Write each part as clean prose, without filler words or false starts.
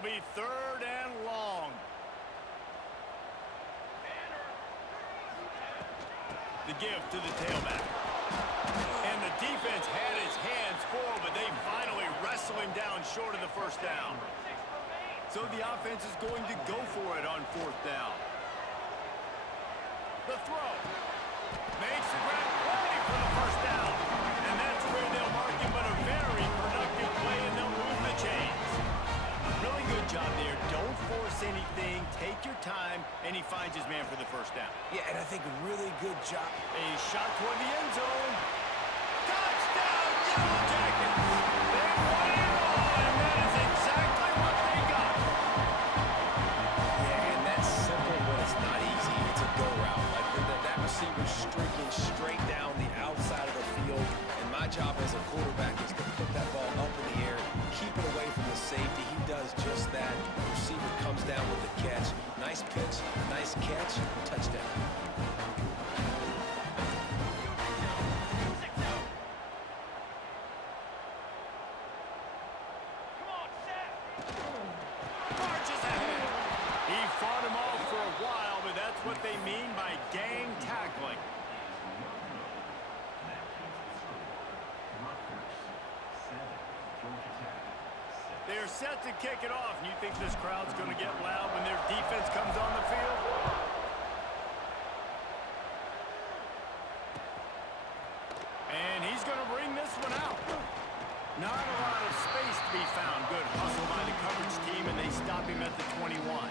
It'll be 3rd and long. The give to the tailback. And the defense had his hands full, but they finally wrestle him down short of the 1st down. So the offense is going to go for it on 4th down. The throw. Makes the grab ready for the 1st down. And that's where they'll mark him, but a very productive play, and they'll move the chains. Really good job there. Don't force anything. Take your time, and he finds his man for the 1st down. Yeah, and I think a really good job. A shot toward the end zone. Touchdown, Yellow Jackets! They won it all, and that is exactly what they got. Yeah, and that's simple, but it's not easy. It's a go route. Like that receiver's streaking straight down the outside of the field, and my job as a quarterback is to put that ball up in the air, keep it away from the safety. He does just that. The receiver comes down with the catch. Nice pitch, nice catch, touchdown. Marches ahead. He fought him off for a while, but that's what they mean by gang tackling. They're set to kick it off, and you think this crowd's going to get loud when their defense comes on the field? And he's going to bring this one out. Not a lot of space to be found. Good hustle by the coverage team, and they stop him at the 21.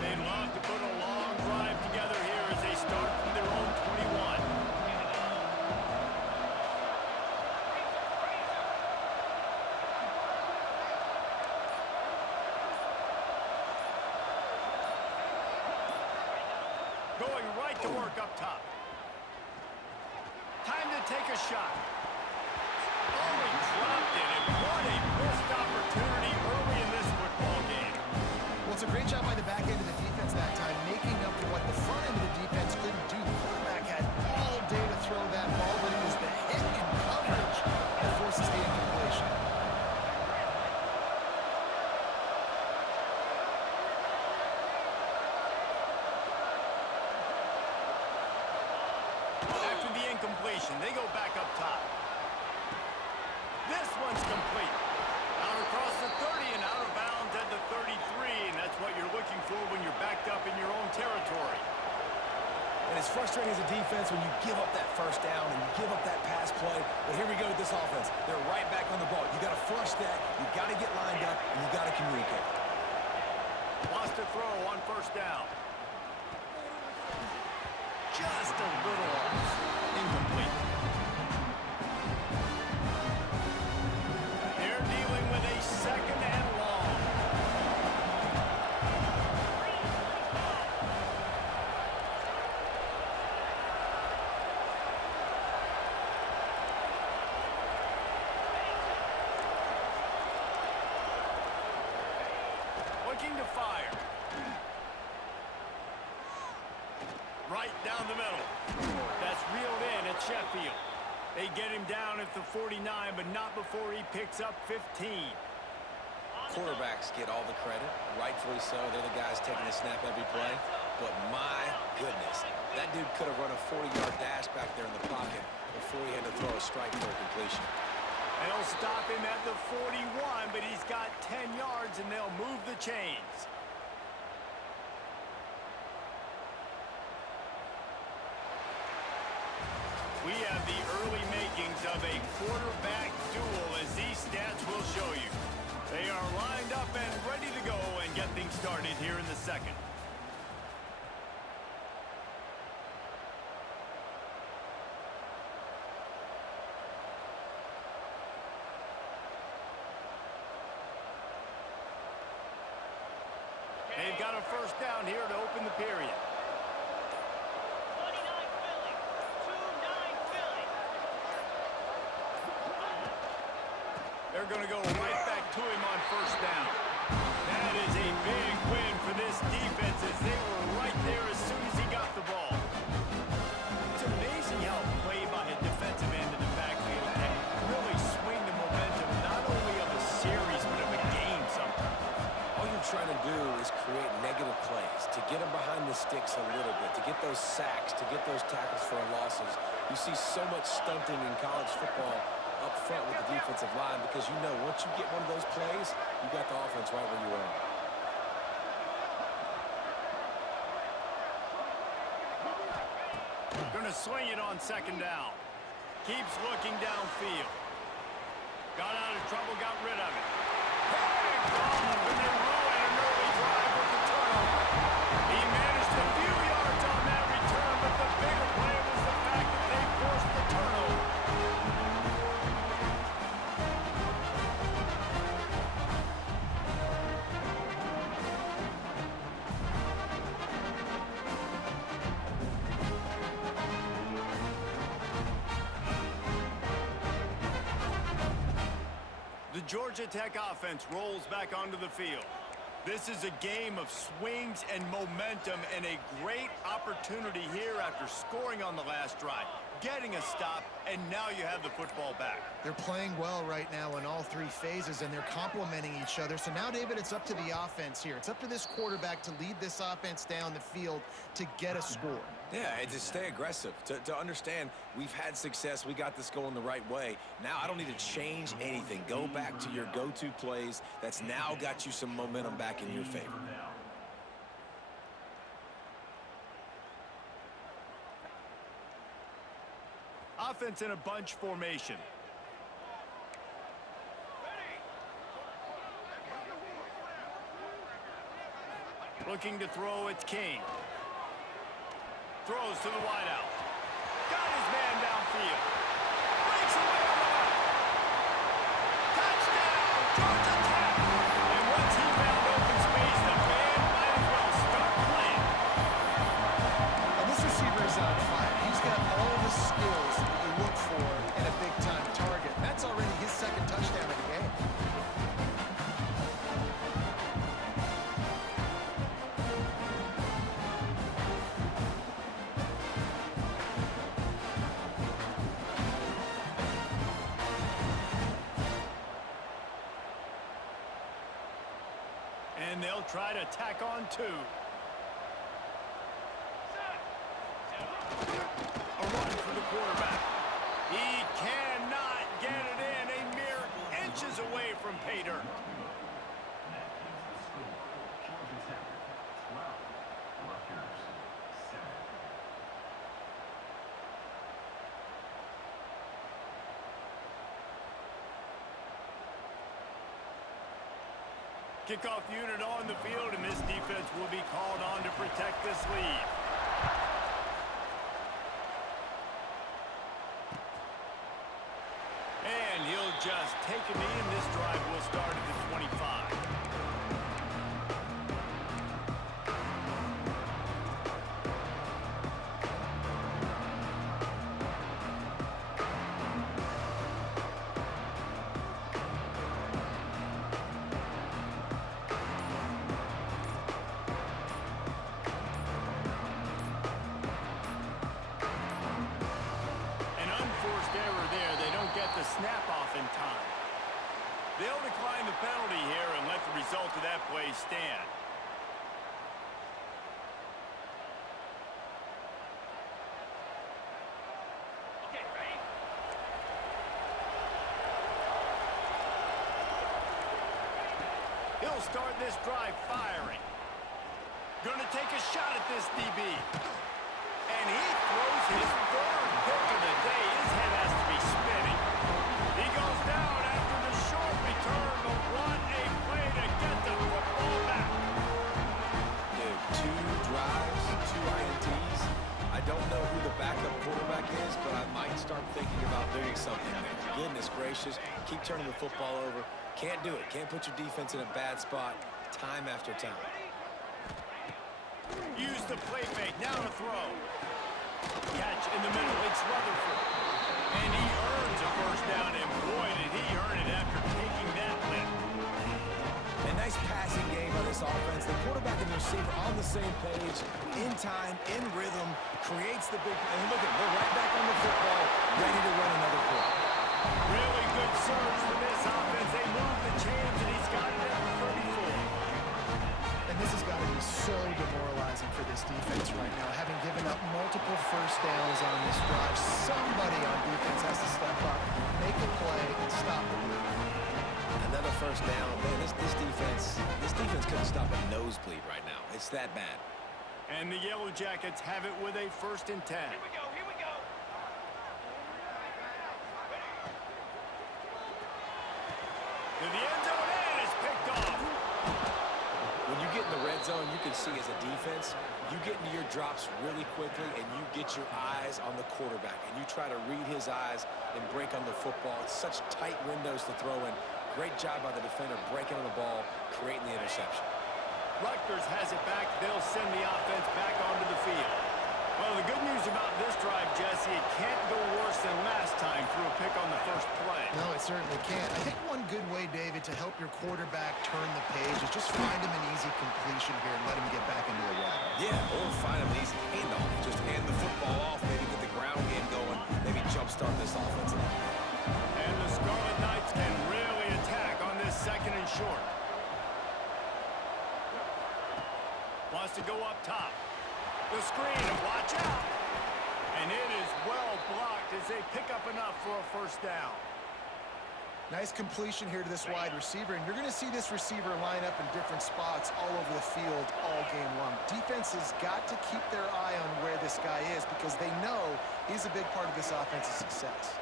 They'd love to put a long drive together here as they start from their own 21. Going right to work up top. Time to take a shot. Oh, he dropped it, and what a missed opportunity early in this football game. Well, it's a great job by the back end of the defense that time, making up for what the front end of the defense couldn't do. The quarterback had all day to throw that ball, but it was the hit and coverage that forces the incompletion. After the incompletion, they go back up top. This one's complete. Out across the 30 and out of bounds at the 33, and that's what you're looking for when you're backed up in your own territory. And it's frustrating as a defense when you give up that 1st down and you give up that pass play. But here we go with this offense. They're right back on the ball. You got to flush that. You got to get lined up, and you got to communicate. Wants to throw on 1st down. Just a little off. Incomplete. They're dealing with a 2nd and long. Looking to fire. Right down the middle. That's reeled in at Sheffield. They get him down at the 49, but not before he picks up 15. Quarterbacks get all the credit, rightfully so. They're the guys taking a snap every play. But my goodness, that dude could have run a 40-yard dash back there in the pocket before he had to throw a strike for a completion. They'll stop him at the 41, but he's got 10 yards, and they'll move the chains. We have the early makings of a quarterback duel, as these stats will show you. They are lined up and ready to go and get things started here in the 2nd. They've got a 1st down here to open the period. They're going to go right back to him on 1st down. That is a big win for this defense, as they were right there as soon as he got the ball. little bit, to get those sacks, to get those tackles for losses. You see so much stunting in college football up front with the defensive line because you know once you get one of those plays, you got the offense right where you are. Going to swing it on second down. Keeps looking downfield. Got out of trouble, got rid of it. Picked off, and they ruin an early drive with the turnover. He managed a few yards on that return, but the bigger play was the fact that they forced the turnover. The Georgia Tech offense rolls back onto the field. This is a game of swings and momentum and a great opportunity here after scoring on the last drive, getting a stop, and now you have the football back. They're playing well right now in all three phases, and they're complementing each other. So now, David, it's up to the offense here. It's up to this quarterback to lead this offense down the field to get a score. Yeah, and to stay aggressive, to understand we've had success, we got this going the right way. Now I don't need to change anything. Go back to your go-to plays. That's now got you some momentum back in your favor. Offense in a bunch formation. Looking to throw, it's King. Throws to the wideout. Got his man downfield. Breaks away on the left. Touchdown, Georgia Tech. And once he found open space, the man might as well start playing. And this receiver is on fire. He's got all the skills that you look for in a big-time target. That's already his second touchdown of the game. And they'll try to tack on two. A run for the quarterback. He cannot get it in. A mere inches away from pay dirt. Kickoff unit on the field, and this defense will be called on to protect this lead. And he'll just take a knee, and this drive will start at the 25. Snap off in time. They'll decline the penalty here and let the result of that play stand. Okay, ready? He'll start this drive firing. Gonna take a shot at this DB. And he throws his third pick of the day. His head has to be spinning. He goes down after the short return, but what a play to get the football back. Dude, 2 drives, 2 INTs. I don't know who the backup quarterback is, but I might start thinking about doing something there. Goodness gracious, keep turning the football over. Can't do it. Can't put your defense in a bad spot time after time. Use the play fake, now to throw. Catch in the middle, it's Rutherford. And he earns a first down, and boy, did he earn it after taking that lift. A nice passing game by this offense. The quarterback and the receiver on the same page, in time, in rhythm, creates the big play. And look at him, they're right back on the football, ready to run another play. Really good surge for this offense. They move the chains, and he's got it at the 34. And this has got to be so demoralizing for this defense right now. Having given up multiple first downs on this drive, somebody on defense has to step up, make a play, and stop the bleeding. Another first down. Man, this defense couldn't stop a nosebleed right now. It's that bad. And the Yellow Jackets have it with a 1st and 10. Here we go, here we go. To the end zone, and it's picked off. When you get in the red zone, you can see as a defense, you get into your drops really quickly and you get your eyes on the quarterback and you try to read his eyes and break on the football. It's such tight windows to throw in. Great job by the defender breaking on the ball, creating the interception. Rutgers has it back. They'll send the offense back onto the field. Well, the good news about this drive, Jesse, it can't go worse than last time through a pick on the first play. No, it certainly can't. I think one good way, David, to help your quarterback turn the page is just find him an easy completion here and let him get back into a run. Yeah, or find him an easy handoff. Just hand the football off, maybe get the ground game going, maybe jumpstart this offense a little bit. And the Scarlet Knights can really attack on this 2nd and short. Wants to go up top. The screen, and watch out. And it is well blocked as they pick up enough for a 1st down. Nice completion here to this wide receiver, and you're going to see this receiver line up in different spots all over the field all game long. Defense has got to keep their eye on where this guy is because they know he's a big part of this offense's success.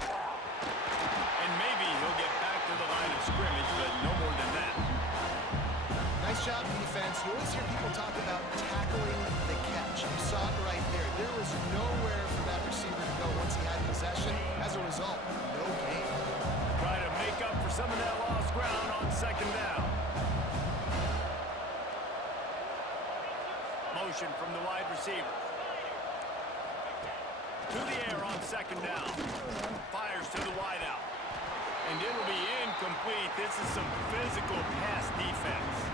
And maybe he'll get back to the line of scrimmage, but no more than that. Nice job, defense. You always hear people talk about tackling the catch. You saw it right there. There was nowhere for that receiver to go once he had possession. As a result, no gain. Try to make up for some of that lost ground on 2nd down. Motion from the wide receiver. To the air on 2nd down. Fires to the wideout. And it'll be incomplete. This is some physical pass defense.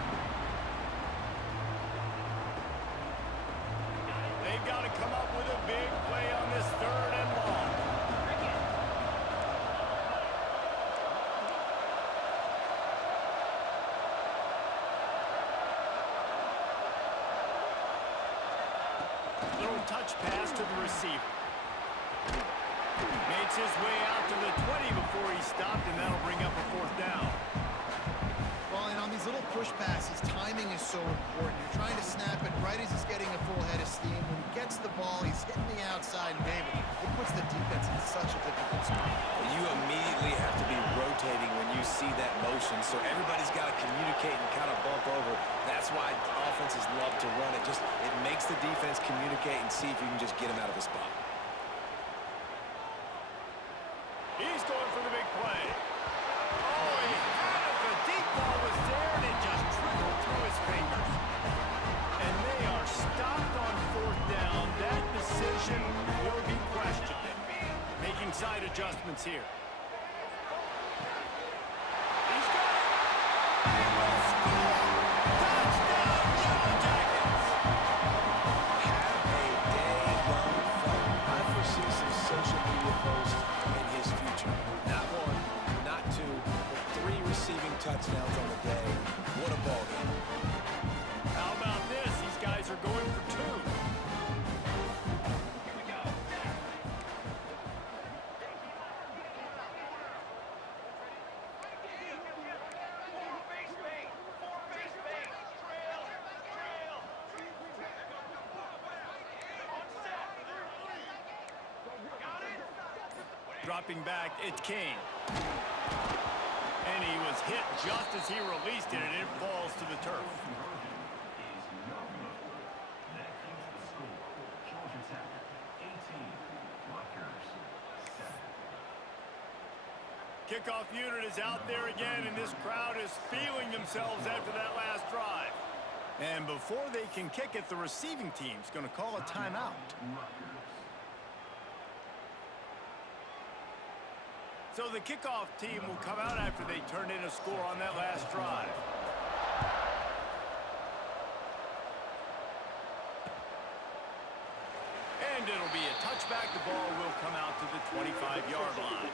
They've got to come up with a big play on this 3rd and long. Little touch pass to the receiver. Makes his way out to the 20 before he stopped, and that'll bring up a 4th down. Well, and on these little push passes, timing is so important. You're trying to snap it right as he's getting a full head of steam. When he gets the ball, he's hitting the outside, and David, it puts the defense in such a difficult spot. You immediately have to be rotating when you see that motion, so everybody's got to communicate and kind of bump over. That's why offenses love to run it. It makes the defense communicate and see if you can just get him out of his spot. He's going for the big play. Oh, he had it. The deep ball was there, and it just trickled through his fingers. And they are stopped on 4th down. That decision will be questioned. Making side adjustments here. He's got it. He will score. Touchdown, Yellow Jackets. Have a day long fun. I foresee some social media posts in his future. Not 1, not 2, but 3 receiving touchdowns on the day. What a ball game. How about this? These guys are going for 2. Dropping back, it's King. And he was hit just as he released it, and it falls to the turf. Kickoff unit is out there again, and this crowd is feeling themselves after that last drive. And before they can kick it, the receiving team's going to call a timeout. So the kickoff team will come out after they turn in a score on that last drive. And it'll be a touchback. The ball will come out to the 25-yard line.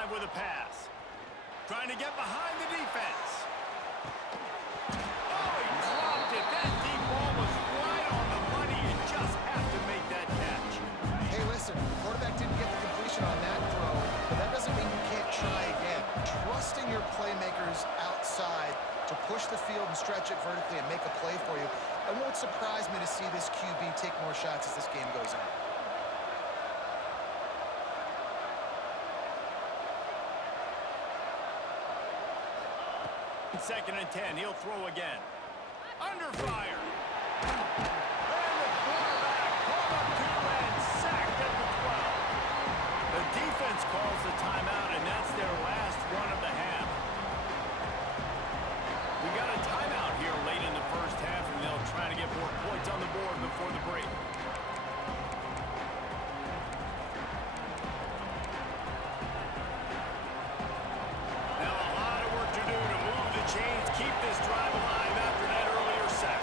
drive with a pass. Trying to get behind the defense. Oh, he dropped it. That deep ball was right on the money. You just have to make that catch. Hey, listen, quarterback didn't get the completion on that throw, but that doesn't mean you can't try again. Trusting your playmakers outside to push the field and stretch it vertically and make a play for you. It won't surprise me to see this QB take more shots as this game goes on. Second and 10, he'll throw again. Under fire. And the quarterback pulled up to and sacked at the 12. The defense calls the timeout, and that's their last one of the half. We got a timeout here late in the first half, and they'll try to get more points on the board before the break. Keep this drive alive after that earlier sack.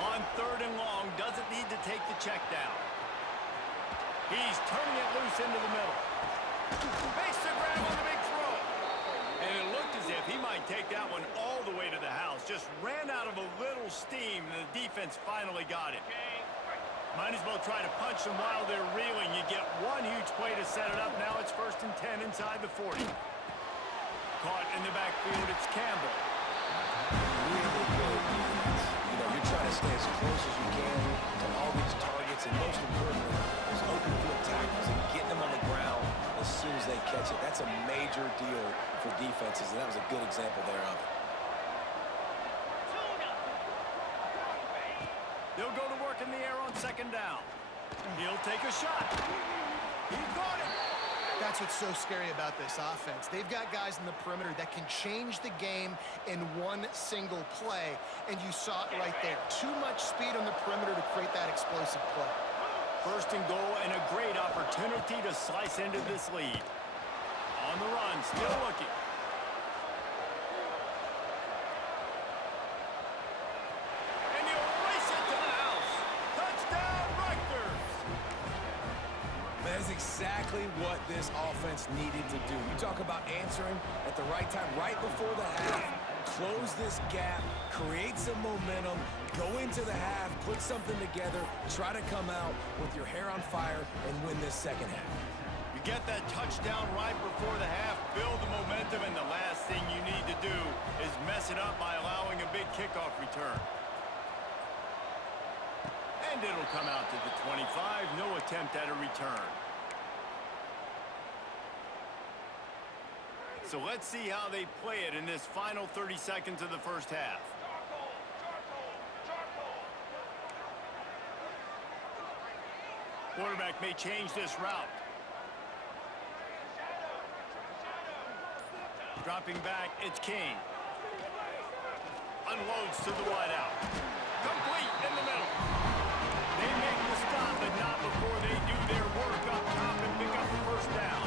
On third and long, doesn't need to take the check down. He's turning it loose into the middle. Makes the grab on the big throw. And it looked as if he might take that one all the way to the house. Just ran out of a little steam, and the defense finally got it. Might as well try to punch them while they're reeling. You get one huge play to set it up. Now it's 1st and 10 inside the 40. Caught in the backfield, it's Campbell. Really good defense. You know, you're trying to stay as close as you can to all these targets, and most importantly, those open field tackles and getting them on the ground as soon as they catch it. That's a major deal for defenses, and that was a good example there of it. They'll go to work in the air on second down. He'll take a shot. He got it. That's what's so scary about this offense. They've got guys in the perimeter that can change the game in one single play, and you saw it right there. Too much speed on the perimeter to create that explosive play. 1st and goal, and a great opportunity to slice into this lead. On the run, still looking. And he'll race it to the house. Touchdown, Rutgers. That's exactly what this offense needed to do. You talk about answering at the right time, right before the half. Close this gap, create some momentum, go into the half, put something together, try to come out with your hair on fire and win this second half. You get that touchdown right before the half, build the momentum, and the last thing you need to do is mess it up by allowing a big kickoff return. And it'll come out to the 25, no attempt at a return. So let's see how they play it in this final 30 seconds of the first half. Quarterback may change this route. Dropping back, it's King. Unloads to the wideout. Complete in the middle. They make the stop, but not before they do their work up top and pick up the first down.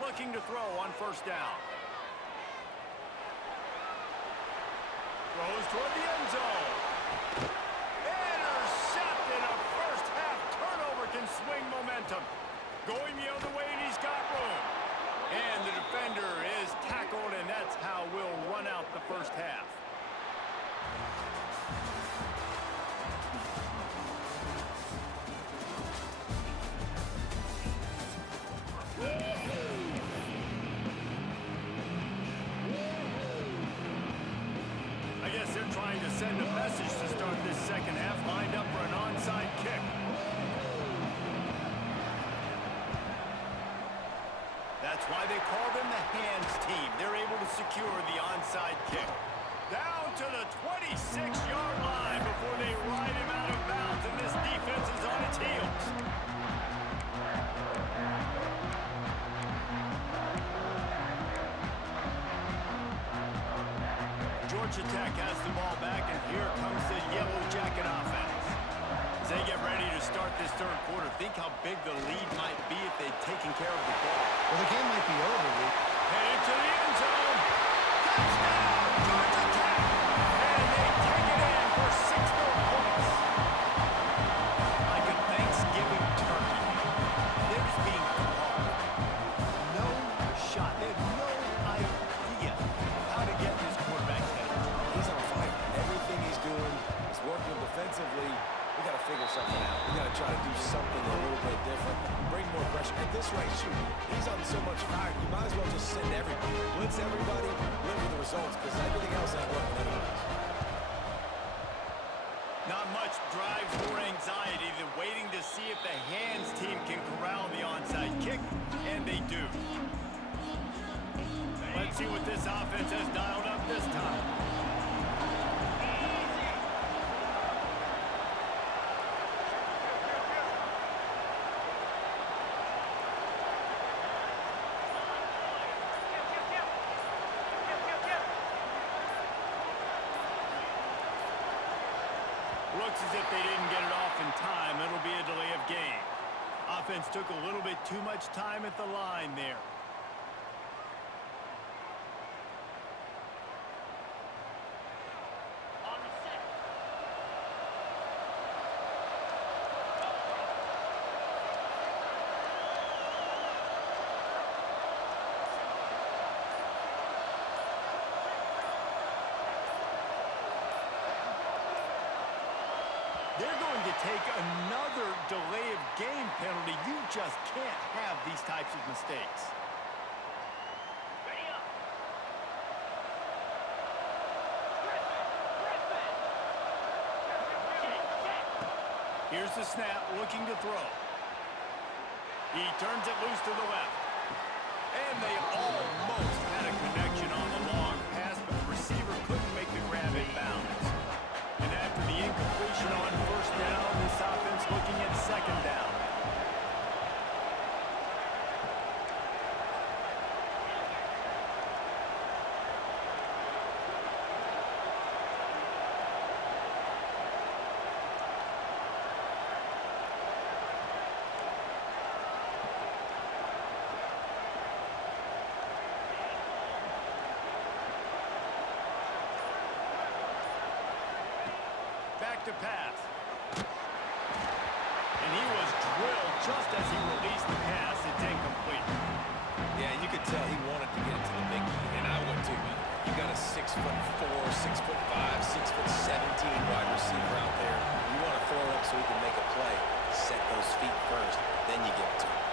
Looking to throw on first down. Throws toward the end zone. Intercepted. A first half turnover can swing momentum. Going the other way, and he's got room. And the defender is tackled, and that's how we'll run out the first half. I guess they're trying to send a message to start this second half, lined up for an onside kick. That's why they call them the hands team. They're able to secure the onside kick. Down to the 26-yard line before they ride him out of bounds, and this defense is on its heels. Georgia Tech has the ball back, and here comes the Yellow Jacket offense. As they get ready to start this third quarter, think how big the lead might be if they'd taken care of the ball. Well, the game might be over, Luke. Headed to the end zone. Touchdown, Georgia Tech. And they take it in for 6 more points. Like a Thanksgiving turkey. They're just being carved. No shot. They have no idea how to get in this quarterback's head. He's on fire. Everything he's doing is working defensively. We got to figure something out. We got to try to do something a little bit different. Bring more pressure. At this rate, shoot, he's on so much fire. You might as well just send everybody. Blitz everybody, live with the results, because everything else ain't working anyways. Not much drives or anxiety than waiting to see if the hands team can corral the onside kick, and they do. Let's see what this offense has dialed up this time. Looks as if they didn't get it off in time. It'll be a delay of game. Offense took a little bit too much time at the line there. They're going to take another delay of game penalty. You just can't have these types of mistakes. Here's the snap, looking to throw. He turns it loose to the left. And they almost had a connection on the long pass, but the receiver couldn't make the grab in bounds. And after the incompletion on first down, this offense looking at second down. Back to pass. And he was drilled just as he released the pass. It's incomplete. Yeah, you could tell he wanted to get it to the big man, and I would too. You got a 6'4", 6'5", 6'17" wide receiver out there. You want to throw him so he can make a play. Set those feet first, then you give it to him.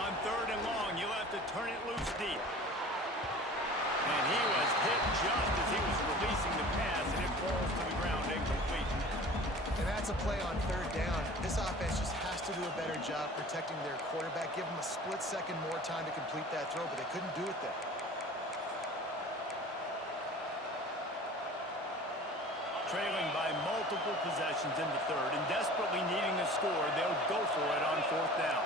On third and long, you'll have to turn it loose deep. And he was hit just as he was releasing the pass, and it falls to the ground incomplete. And that's a play on third down. This offense just has to do a better job protecting their quarterback. Give him a split second more time to complete that throw, but they couldn't do it there. Trailing by multiple possessions in the third and desperately needing to score, they'll go for it on fourth down.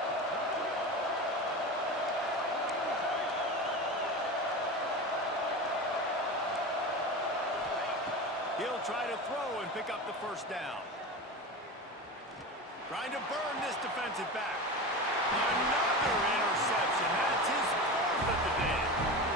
He'll try to throw and pick up the first down. Trying to burn this defensive back. Another interception. That's his fourth of the day.